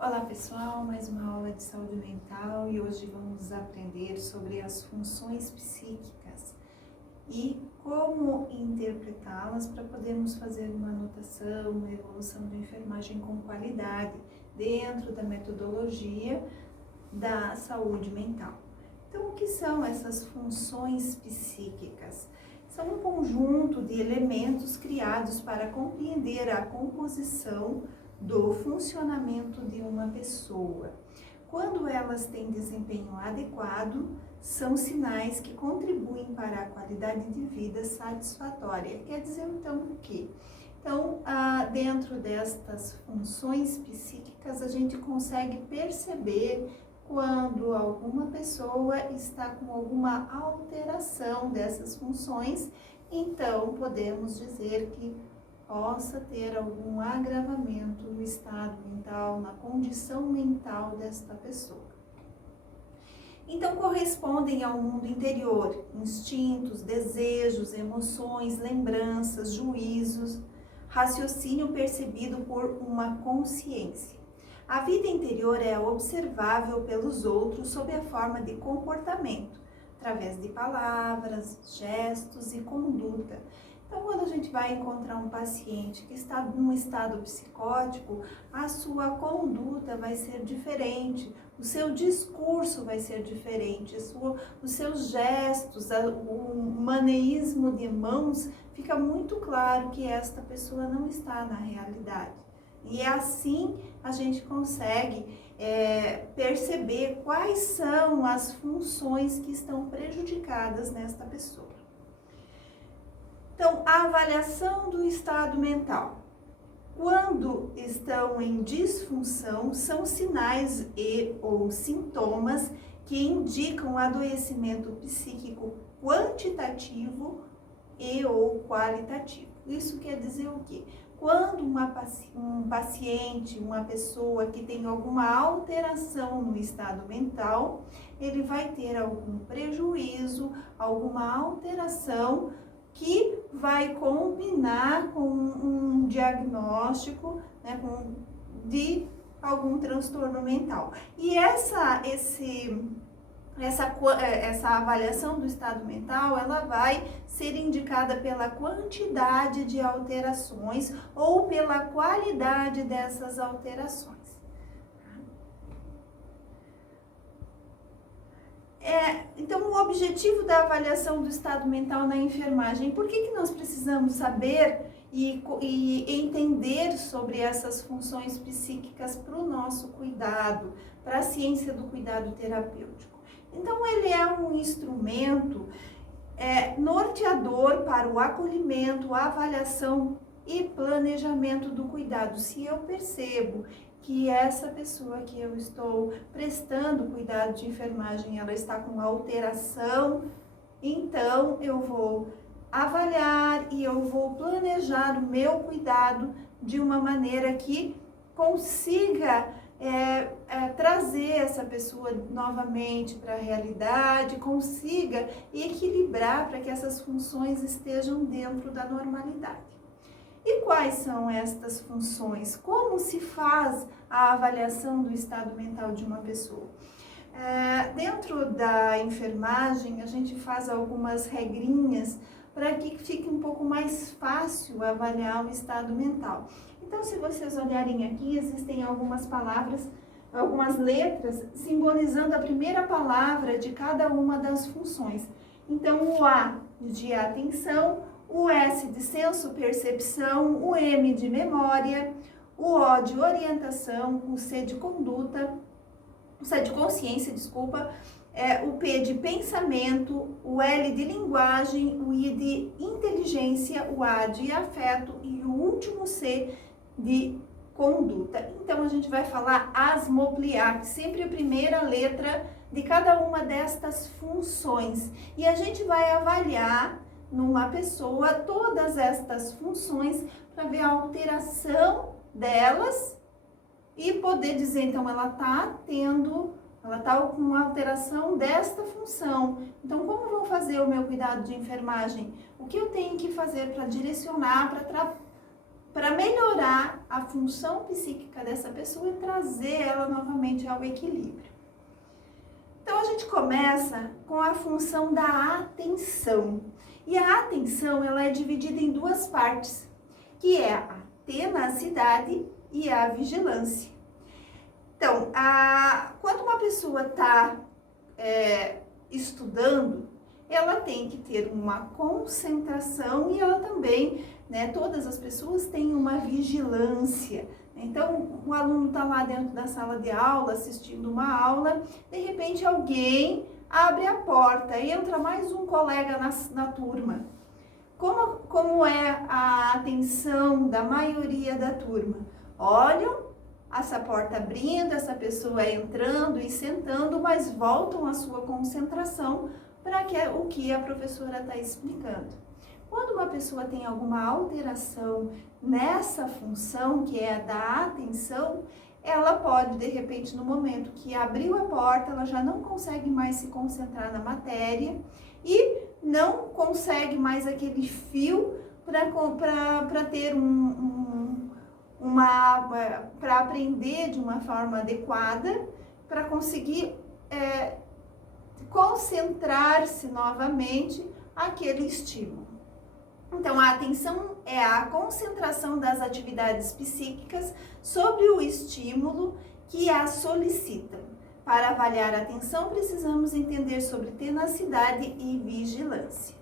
Olá pessoal, mais uma aula de saúde mental e hoje vamos aprender sobre as funções psíquicas e como interpretá-las para podermos fazer uma anotação, uma evolução de enfermagem com qualidade dentro da metodologia da saúde mental. Então, o que são essas funções psíquicas? São um conjunto de elementos criados para compreender a composição do funcionamento de uma pessoa. Quando elas têm desempenho adequado, são sinais que contribuem para a qualidade de vida satisfatória. Quer dizer, então, o quê? Então, dentro destas funções psíquicas, a gente consegue perceber quando alguma pessoa está com alguma alteração dessas funções, então podemos dizer que possa ter algum agravamento no estado mental, na condição mental desta pessoa. Então, correspondem ao mundo interior, instintos, desejos, emoções, lembranças, juízos, raciocínio percebido por uma consciência. A vida interior é observável pelos outros sob a forma de comportamento, através de palavras, gestos e conduta. Então, quando a gente vai encontrar um paciente que está num estado psicótico, a sua conduta vai ser diferente, o seu discurso vai ser diferente, os seus gestos, o maneísmo de mãos, fica muito claro que esta pessoa não está na realidade. E assim a gente consegue perceber quais são as funções que estão prejudicadas nesta pessoa. Então, a avaliação do estado mental. Quando estão em disfunção, são sinais ou sintomas que indicam adoecimento psíquico quantitativo ou qualitativo. Isso quer dizer o quê? Quando um paciente, uma pessoa que tem alguma alteração no estado mental, ele vai ter algum prejuízo, alguma alteração que vai combinar com um diagnóstico, né, de algum transtorno mental. E essa avaliação do estado mental, ela vai ser indicada pela quantidade de alterações ou pela qualidade dessas alterações. Então, o objetivo da avaliação do estado mental na enfermagem, por que nós precisamos saber e entender sobre essas funções psíquicas para o nosso cuidado, para a ciência do cuidado terapêutico? Então, ele é um instrumento norteador para o acolhimento, a avaliação e planejamento do cuidado. Se eu percebo que essa pessoa que eu estou prestando cuidado de enfermagem, ela está com alteração, então eu vou avaliar e eu vou planejar o meu cuidado de uma maneira que consiga trazer essa pessoa novamente para a realidade, consiga equilibrar para que essas funções estejam dentro da normalidade. E quais são estas funções? Como se faz a avaliação do estado mental de uma pessoa? Dentro da enfermagem, a gente faz algumas regrinhas para que fique um pouco mais fácil avaliar o estado mental. Então, se vocês olharem aqui, existem algumas palavras, algumas letras simbolizando a primeira palavra de cada uma das funções. Então, o A de atenção, o S de senso-percepção, o M de memória, o O de orientação, o C de conduta, o C de consciência, desculpa, o P de pensamento, o L de linguagem, o I de inteligência, o A de afeto e o último C de conduta. Então, a gente vai falar asmopliar, sempre a primeira letra de cada uma destas funções. E a gente vai avaliar numa pessoa todas estas funções para ver a alteração delas e poder dizer, então, ela está com uma alteração desta função. Então, como eu vou fazer o meu cuidado de enfermagem? O que eu tenho que fazer para direcionar, para melhorar a função psíquica dessa pessoa e trazer ela novamente ao equilíbrio. Então a gente começa com a função da atenção. E a atenção, ela é dividida em duas partes, que é a tenacidade e a vigilância. Então, quando uma pessoa está estudando, ela tem que ter uma concentração e ela também, todas as pessoas têm uma vigilância. Então, o aluno está lá dentro da sala de aula, assistindo uma aula, de repente alguém abre a porta e entra mais um colega na turma. Como é a atenção da maioria da turma? Olham essa porta abrindo, essa pessoa entrando e sentando, mas voltam a sua concentração para o que a professora está explicando. Quando uma pessoa tem alguma alteração nessa função, que é a da atenção, ela pode, de repente, no momento que abriu a porta, ela já não consegue mais se concentrar na matéria e não consegue mais aquele fio para ter para aprender de uma forma adequada, para conseguir concentrar-se novamente aquele estímulo. Então, a atenção é a concentração das atividades psíquicas sobre o estímulo que a solicitam. Para avaliar a atenção, precisamos entender sobre tenacidade e vigilância.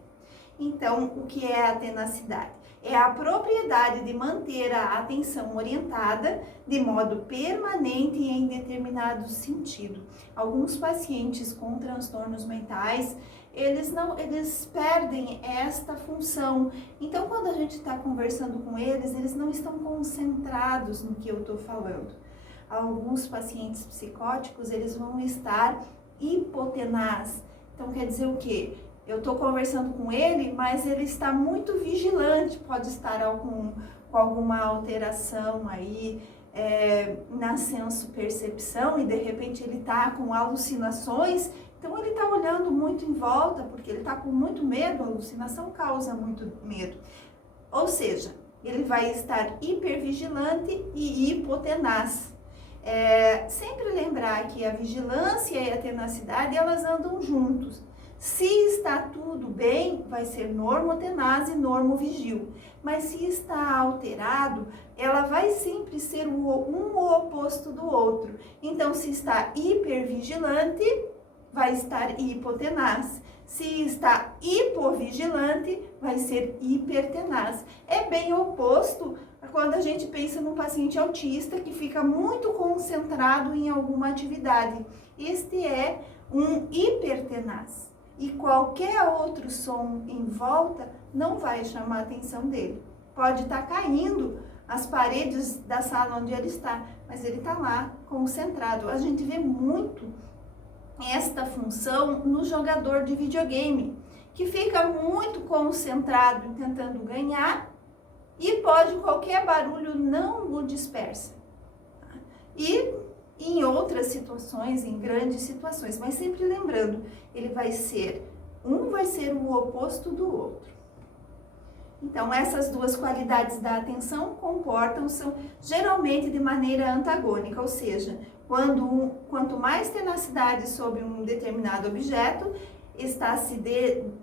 Então, o que é a tenacidade? É a propriedade de manter a atenção orientada de modo permanente e em determinado sentido. Alguns pacientes com transtornos mentais, eles perdem esta função. Então, quando a gente está conversando com eles não estão concentrados no que eu estou falando. Alguns pacientes psicóticos, eles vão estar hipotenaz. Então, quer dizer o quê? Eu estou conversando com ele, mas ele está muito vigilante, pode estar com alguma alteração aí na senso-percepção e de repente ele está com alucinações, então ele está olhando muito em volta porque ele está com muito medo, a alucinação causa muito medo. Ou seja, ele vai estar hipervigilante e hipotenaz. Sempre lembrar que a vigilância e a tenacidade, elas andam juntos. Se está tudo bem, vai ser normotenaz e normovigil. Mas se está alterado, ela vai sempre ser um o oposto do outro. Então, se está hipervigilante, vai estar hipotenaz. Se está hipovigilante, vai ser hipertenaz. É bem oposto quando a gente pensa num paciente autista que fica muito concentrado em alguma atividade. Este é um hipertenaz. E qualquer outro som em volta não vai chamar a atenção dele. Pode estar caindo as paredes da sala onde ele está, mas ele está lá concentrado. A gente vê muito esta função no jogador de videogame, que fica muito concentrado tentando ganhar e qualquer barulho não o dispersa. E em outras situações, em grandes situações, mas sempre lembrando, ele vai ser o oposto do outro. Então, essas duas qualidades da atenção comportam-se geralmente de maneira antagônica, ou seja, quanto mais tenacidade sobre um determinado objeto está se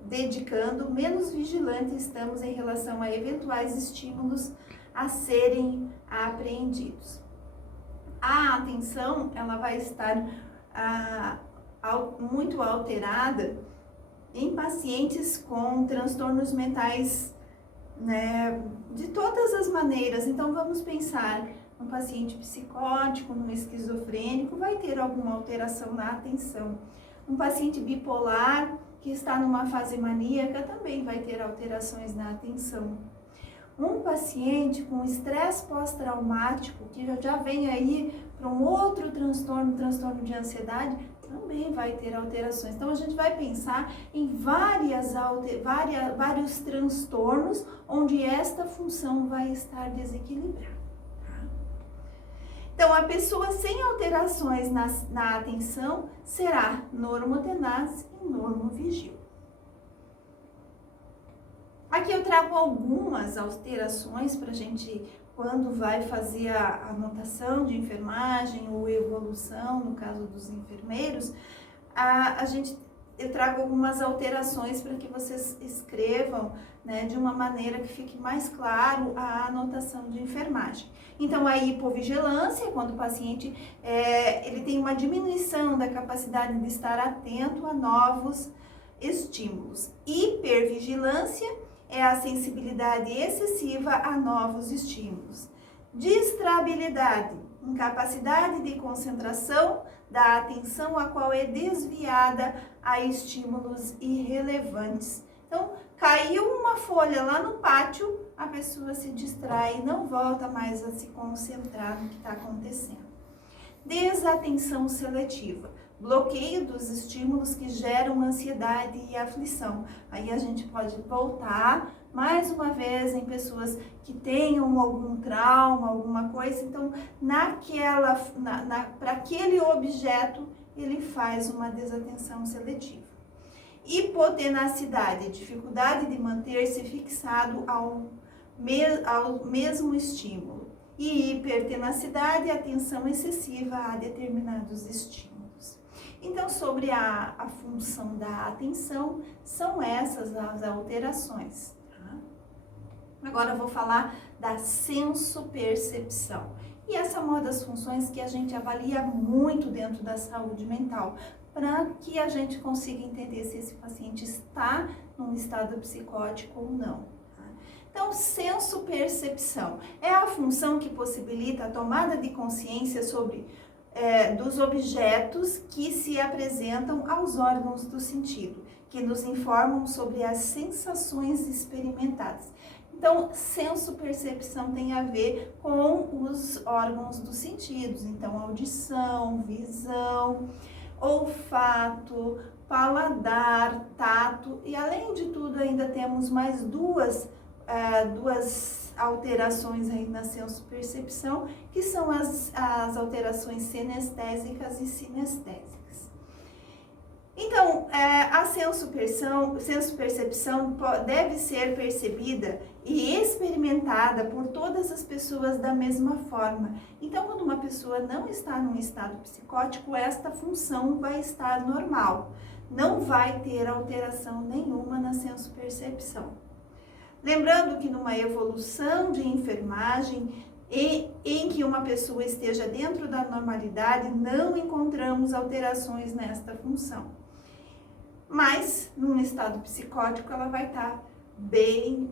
dedicando, menos vigilante estamos em relação a eventuais estímulos a serem apreendidos. A atenção, ela vai estar muito alterada em pacientes com transtornos mentais, de todas as maneiras. Então, vamos pensar, um paciente psicótico, um esquizofrênico, vai ter alguma alteração na atenção. Um paciente bipolar, que está numa fase maníaca, também vai ter alterações na atenção. Um paciente com estresse pós-traumático, que já vem aí para um outro transtorno de ansiedade, também vai ter alterações. Então, a gente vai pensar em vários transtornos onde esta função vai estar desequilibrada. Então, a pessoa sem alterações na atenção será normotenaz e normovigil. Aqui eu trago algumas alterações para a gente quando vai fazer a anotação de enfermagem ou evolução, no caso dos enfermeiros, eu trago algumas alterações para que vocês escrevam, né, de uma maneira que fique mais claro a anotação de enfermagem. Então, a hipovigilância, quando o paciente ele tem uma diminuição da capacidade de estar atento a novos estímulos. Hipervigilância é a sensibilidade excessiva a novos estímulos. Distrabilidade, incapacidade de concentração da atenção a qual é desviada a estímulos irrelevantes. Então, caiu uma folha lá no pátio, a pessoa se distrai e não volta mais a se concentrar no que está acontecendo. Desatenção seletiva, bloqueio dos estímulos que geram ansiedade e aflição. Aí a gente pode voltar mais uma vez em pessoas que tenham algum trauma, alguma coisa, então para aquele objeto ele faz uma desatenção seletiva. Hipotenacidade, dificuldade de manter-se fixado ao mesmo estímulo. E hipertenacidade, atenção excessiva a determinados estímulos. Então, sobre a função da atenção, são essas as alterações. Tá? Agora eu vou falar da sensopercepção. E essa é uma das funções que a gente avalia muito dentro da saúde mental, para que a gente consiga entender se esse paciente está num estado psicótico ou não. Então, sensopercepção é a função que possibilita a tomada de consciência dos objetos que se apresentam aos órgãos do sentido, que nos informam sobre as sensações experimentadas. Então, sensopercepção tem a ver com os órgãos dos sentidos, então audição, visão, olfato, paladar, tato, e além de tudo ainda temos mais duas alterações aí na sensopercepção, que são as alterações senestésicas e sinestésicas. Então, a sensopercepção deve ser percebida e experimentada por todas as pessoas da mesma forma. Então, quando uma pessoa não está num estado psicótico, esta função vai estar normal. Não vai ter alteração nenhuma na sensopercepção. Lembrando que numa evolução de enfermagem, em que uma pessoa esteja dentro da normalidade, não encontramos alterações nesta função. Mas, num estado psicótico, ela vai estar bem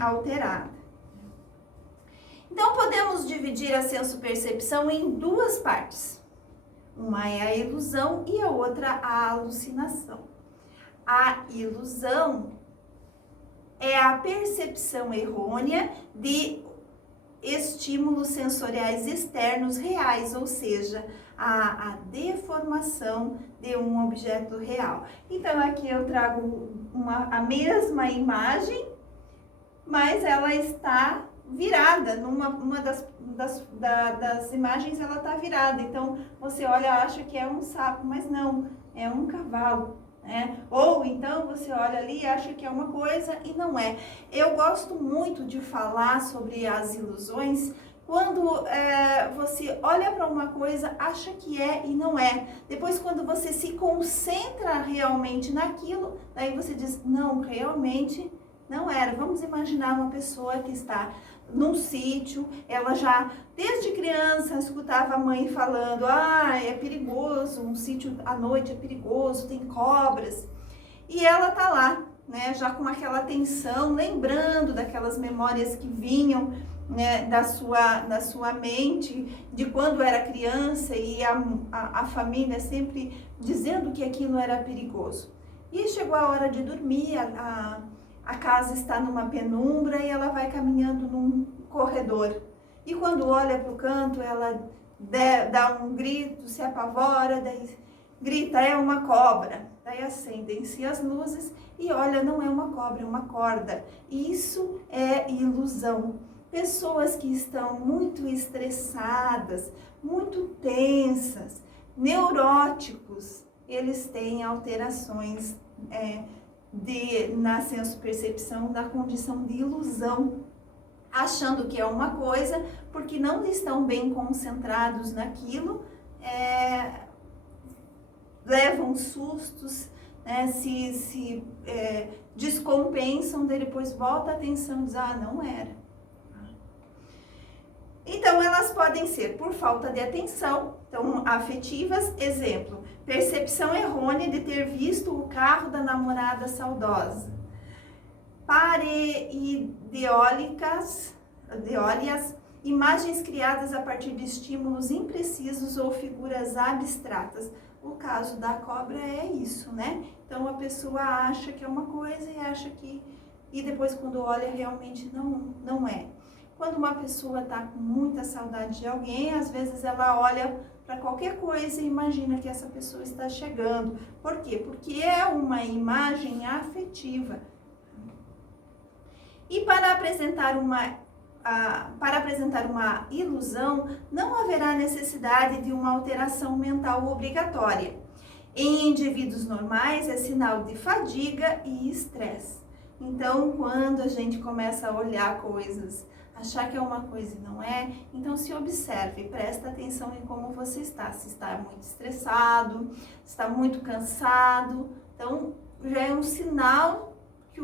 alterada. Então, podemos dividir a sensopercepção em duas partes. Uma é a ilusão e a outra a alucinação. A ilusão é a percepção errônea de estímulos sensoriais externos reais, ou seja, a deformação de um objeto real. Então, aqui eu trago a mesma imagem, mas ela está virada, uma das imagens ela está virada, então você olha, acha que é um sapo, mas não, é um cavalo. Ou então você olha ali e acha que é uma coisa e não é. Eu gosto muito de falar sobre as ilusões quando você olha para uma coisa, acha que é e não é. Depois, quando você se concentra realmente naquilo, daí você diz, não, realmente não era. Vamos imaginar uma pessoa que está num sítio, ela já desde criança escutava a mãe falando, é perigoso, um sítio à noite é perigoso, tem cobras, e ela tá lá, né, já com aquela tensão, lembrando daquelas memórias que vinham, né, da sua mente, de quando era criança, e a família sempre dizendo que aquilo era perigoso. E chegou a hora de dormir, a casa está numa penumbra e ela vai caminhando num corredor. E quando olha para o canto, ela dá um grito, se apavora, daí grita, é uma cobra. Daí acendem-se as luzes e olha, não é uma cobra, é uma corda. Isso é ilusão. Pessoas que estão muito estressadas, muito tensas, neuróticos, eles têm alterações na sensopercepção da condição de ilusão. achando que é uma coisa, porque não estão bem concentrados naquilo, levam sustos, né, se descompensam, daí depois volta a atenção e diz, ah, não era. Então, elas podem ser por falta de atenção, então afetivas, exemplo, percepção errônea de ter visto o carro da namorada saudosa. Pareidolicas, imagens criadas a partir de estímulos imprecisos ou figuras abstratas. O caso da cobra é isso, né? Então a pessoa acha que é uma coisa e acha que... E depois quando olha realmente não é. Quando uma pessoa está com muita saudade de alguém, às vezes ela olha para qualquer coisa e imagina que essa pessoa está chegando. Por quê? Porque é uma imagem afetiva. E para apresentar uma ilusão, não haverá necessidade de uma alteração mental obrigatória. Em indivíduos normais, é sinal de fadiga e estresse. Então, quando a gente começa a olhar coisas, achar que é uma coisa e não é, então se observe, presta atenção em como você está. Se está muito estressado, se está muito cansado, então já é um sinal que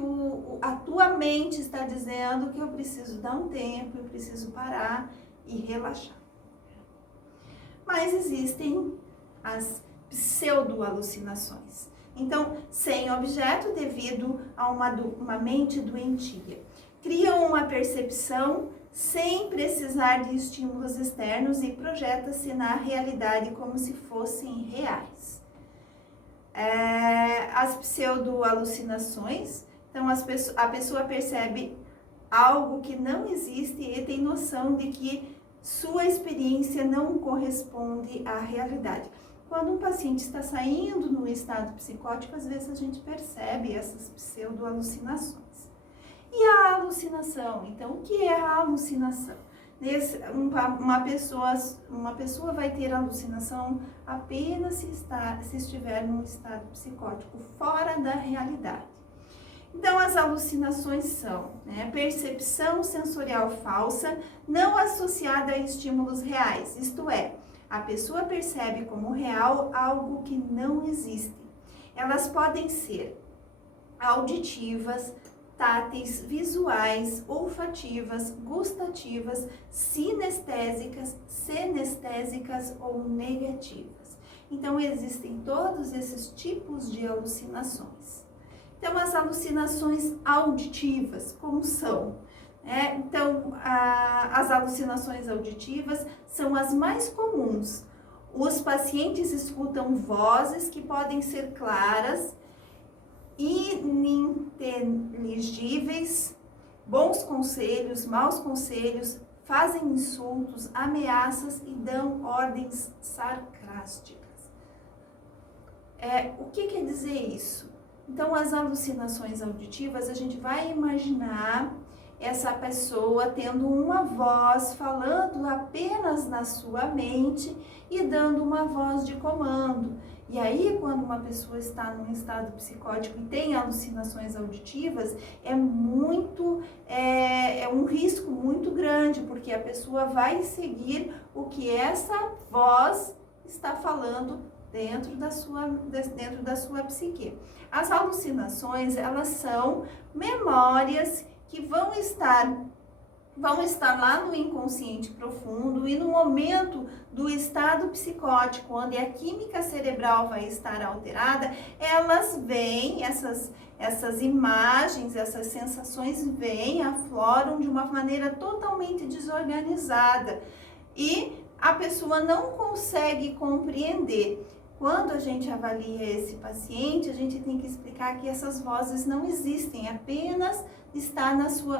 a tua mente está dizendo que eu preciso dar um tempo, eu preciso parar e relaxar. Mas existem as pseudo-alucinações. Então, sem objeto devido a uma mente doentia. Criam uma percepção sem precisar de estímulos externos e projeta-se na realidade como se fossem reais. As pseudo-alucinações, então a pessoa percebe algo que não existe e tem noção de que sua experiência não corresponde à realidade. Quando um paciente está saindo no estado psicótico, às vezes a gente percebe essas pseudo-alucinações. E a alucinação? Então, o que é a alucinação? Uma pessoa vai ter alucinação apenas se estiver num estado psicótico, fora da realidade. Então, as alucinações são percepção sensorial falsa, não associada a estímulos reais, isto é, a pessoa percebe como real algo que não existe. Elas podem ser auditivas, táteis, visuais, olfativas, gustativas, sinestésicas, senestésicas ou negativas. Então, existem todos esses tipos de alucinações. Então, as alucinações auditivas, como são? Então, as alucinações auditivas são as mais comuns. Os pacientes escutam vozes que podem ser claras, ininteligíveis, bons conselhos, maus conselhos, fazem insultos, ameaças e dão ordens sarcásticas. O que quer dizer isso? Então, as alucinações auditivas, a gente vai imaginar essa pessoa tendo uma voz, falando apenas na sua mente e dando uma voz de comando. E aí, quando uma pessoa está num estado psicótico e tem alucinações auditivas, é um risco muito grande, porque a pessoa vai seguir o que essa voz está falando dentro da sua psique. As alucinações, elas são memórias que vão estar lá no inconsciente profundo e no momento do estado psicótico, onde a química cerebral vai estar alterada, elas vêm, essas imagens, essas sensações vêm, afloram de uma maneira totalmente desorganizada e a pessoa não consegue compreender. Quando a gente avalia esse paciente, a gente tem que explicar que essas vozes não existem, apenas está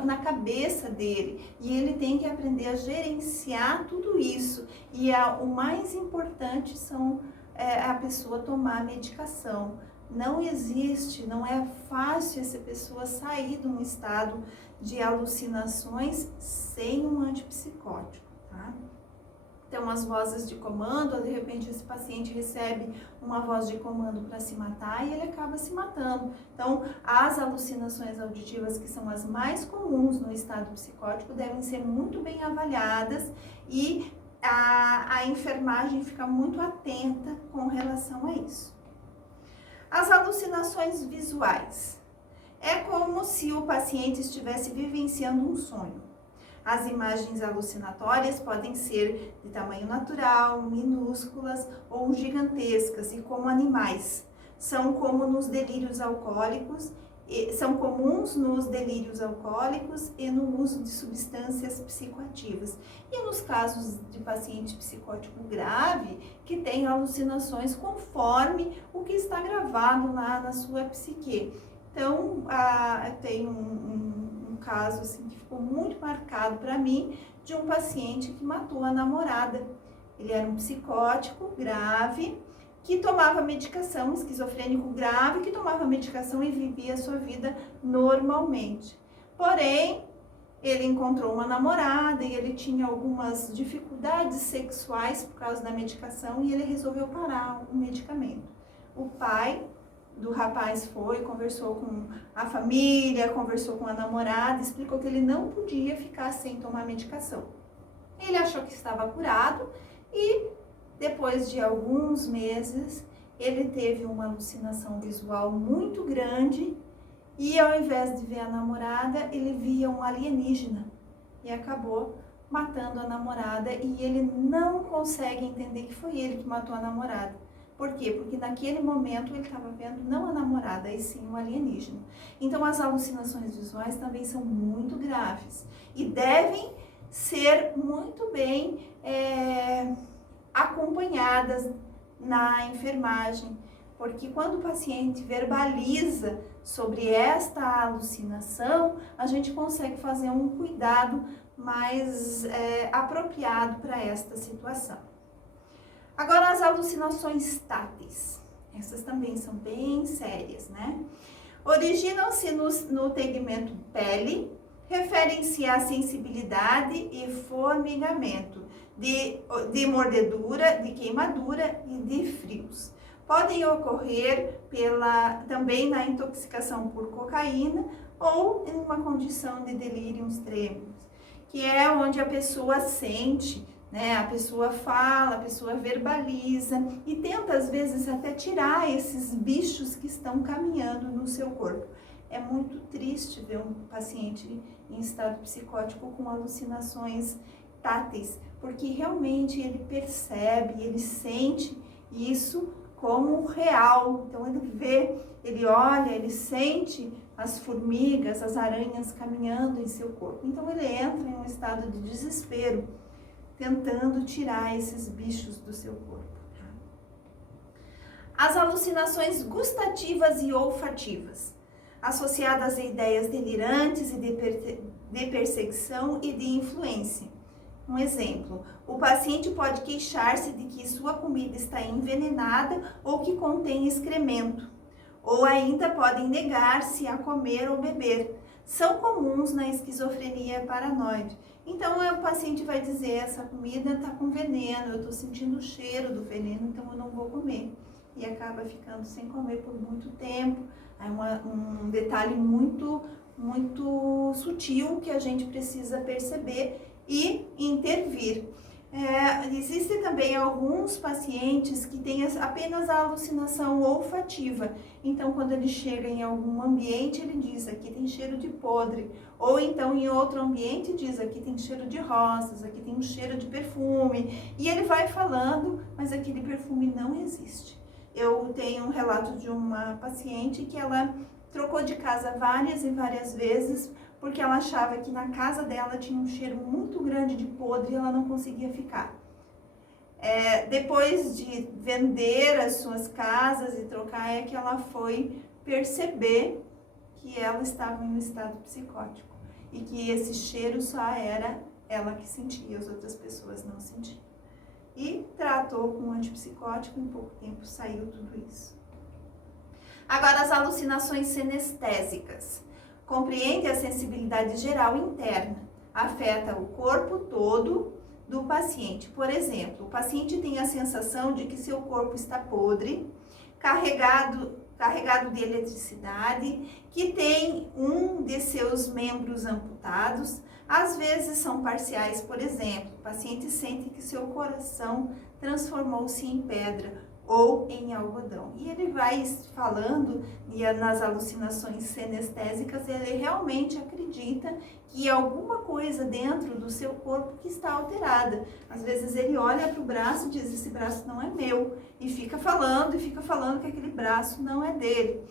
na cabeça dele. E ele tem que aprender a gerenciar tudo isso. E o mais importante a pessoa tomar a medicação. Não existe, não é fácil essa pessoa sair de um estado de alucinações sem um antipsicótico, tá? Então, as vozes de comando, ou de repente esse paciente recebe uma voz de comando para se matar e ele acaba se matando. Então, as alucinações auditivas, que são as mais comuns no estado psicótico, devem ser muito bem avaliadas e a enfermagem fica muito atenta com relação a isso. As alucinações visuais. É como se o paciente estivesse vivenciando um sonho. As imagens alucinatórias podem ser de tamanho natural, minúsculas ou gigantescas e como animais. São comuns nos delírios alcoólicos e no uso de substâncias psicoativas. E nos casos de paciente psicótico grave, que tem alucinações conforme o que está gravado lá na sua psique. Então, tem um caso assim, que ficou muito marcado para mim, de um paciente que matou a namorada. Ele era um psicótico grave, que tomava medicação, esquizofrênico grave, que tomava medicação e vivia a sua vida normalmente. Porém, ele encontrou uma namorada e ele tinha algumas dificuldades sexuais por causa da medicação e ele resolveu parar o medicamento. O pai do rapaz conversou com a família, conversou com a namorada, explicou que ele não podia ficar sem tomar medicação. Ele achou que estava curado e depois de alguns meses ele teve uma alucinação visual muito grande e ao invés de ver a namorada, ele via um alienígena e acabou matando a namorada e ele não consegue entender que foi ele que matou a namorada. Por quê? Porque naquele momento ele estava vendo não a namorada, e sim um alienígena. Então as alucinações visuais também são muito graves e devem ser muito bem acompanhadas na enfermagem, porque quando o paciente verbaliza sobre esta alucinação, a gente consegue fazer um cuidado mais apropriado para esta situação. Agora, as alucinações táteis. Essas também são bem sérias, né? Originam-se no tegmento pele, referem-se à sensibilidade e formigamento, de mordedura, de queimadura e de frios. Podem ocorrer também na intoxicação por cocaína ou em uma condição de delírios trêmulos, que é onde a pessoa sente, né? A pessoa fala, a pessoa verbaliza e tenta às vezes até tirar esses bichos que estão caminhando no seu corpo. É muito triste ver um paciente em estado psicótico com alucinações táteis, porque realmente ele percebe, ele sente isso como real. Então ele vê, ele olha, ele sente as formigas, as aranhas caminhando em seu corpo. Então ele entra em um estado de desespero, tentando tirar esses bichos do seu corpo. As alucinações gustativas e olfativas, associadas a ideias delirantes e de perseguição e de influência. Um exemplo, o paciente pode queixar-se de que sua comida está envenenada ou que contém excremento, ou ainda podem negar-se a comer ou beber. São comuns na esquizofrenia paranoide. Então, o paciente vai dizer, essa comida está com veneno, eu estou sentindo o cheiro do veneno, então eu não vou comer. E acaba ficando sem comer por muito tempo. É um detalhe muito sutil que a gente precisa perceber e intervir. Existem também alguns pacientes que têm apenas a alucinação olfativa. Então, quando ele chega em algum ambiente, ele diz, aqui tem cheiro de podre. Ou então, em outro ambiente, diz, aqui tem cheiro de rosas, aqui tem um cheiro de perfume. E ele vai falando, mas aquele perfume não existe. Eu tenho um relato de uma paciente que ela trocou de casa várias e várias vezes, porque ela achava que na casa dela tinha um cheiro muito grande de podre e ela não conseguia ficar. Depois de vender as suas casas e trocar, é que ela foi perceber que ela estava em um estado psicótico e que esse cheiro só era ela que sentia, as outras pessoas não sentiam. E tratou com um antipsicótico, em pouco tempo saiu tudo isso. Agora, as alucinações sinestésicas. Compreende a sensibilidade geral interna, afeta o corpo todo, do paciente. Por exemplo, o paciente tem a sensação de que seu corpo está podre, carregado de eletricidade, que tem um de seus membros amputados, às vezes são parciais, por exemplo, o paciente sente que seu coração transformou-se em pedra ou em algodão. E ele vai falando, e nas alucinações sinestésicas, ele realmente acredita que alguma coisa dentro do seu corpo que está alterada. Às vezes ele olha para o braço e diz, esse braço não é meu, e fica falando que aquele braço não é dele.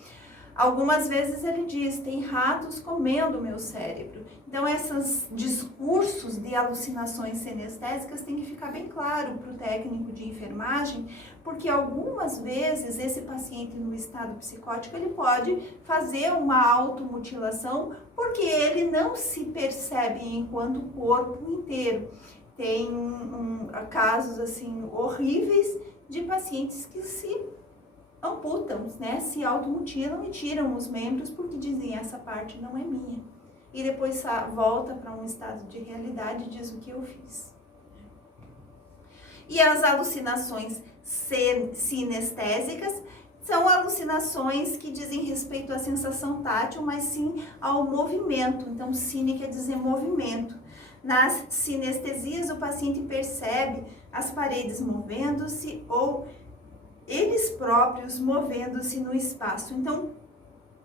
Algumas vezes ele diz, tem ratos comendo o meu cérebro. Então, esses discursos de alucinações sinestésicas tem que ficar bem claro para o técnico de enfermagem, porque algumas vezes esse paciente no estado psicótico, ele pode fazer uma automutilação, porque ele não se percebe enquanto corpo inteiro. Tem casos assim horríveis de pacientes que se amputam, né? Se automutilam e tiram os membros porque dizem, essa parte não é minha. E depois volta para um estado de realidade e diz o que eu fiz. E as alucinações sinestésicas são alucinações que dizem respeito à sensação tátil, mas sim ao movimento. Então, cine quer dizer movimento. Nas sinestesias, o paciente percebe as paredes movendo-se ou eles próprios movendo-se no espaço. Então,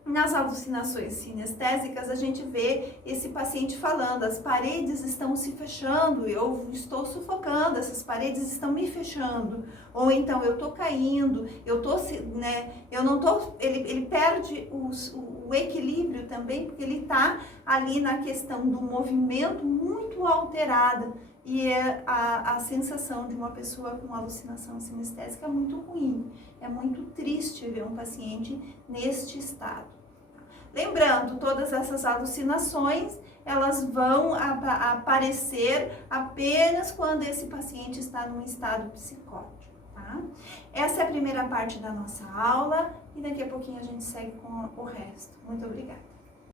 nas alucinações sinestésicas, a gente vê esse paciente falando, as paredes estão se fechando, eu estou sufocando, essas paredes estão me fechando. Ou então, eu estou caindo, eu não tô, ele perde o equilíbrio também, porque ele está ali na questão do movimento muito alterada. E a sensação de uma pessoa com alucinação sinestésica é muito ruim, é muito triste ver um paciente neste estado. Lembrando, todas essas alucinações, elas vão aparecer apenas quando esse paciente está num estado psicótico, tá? Essa é a primeira parte da nossa aula e daqui a pouquinho a gente segue com o resto. Muito obrigada.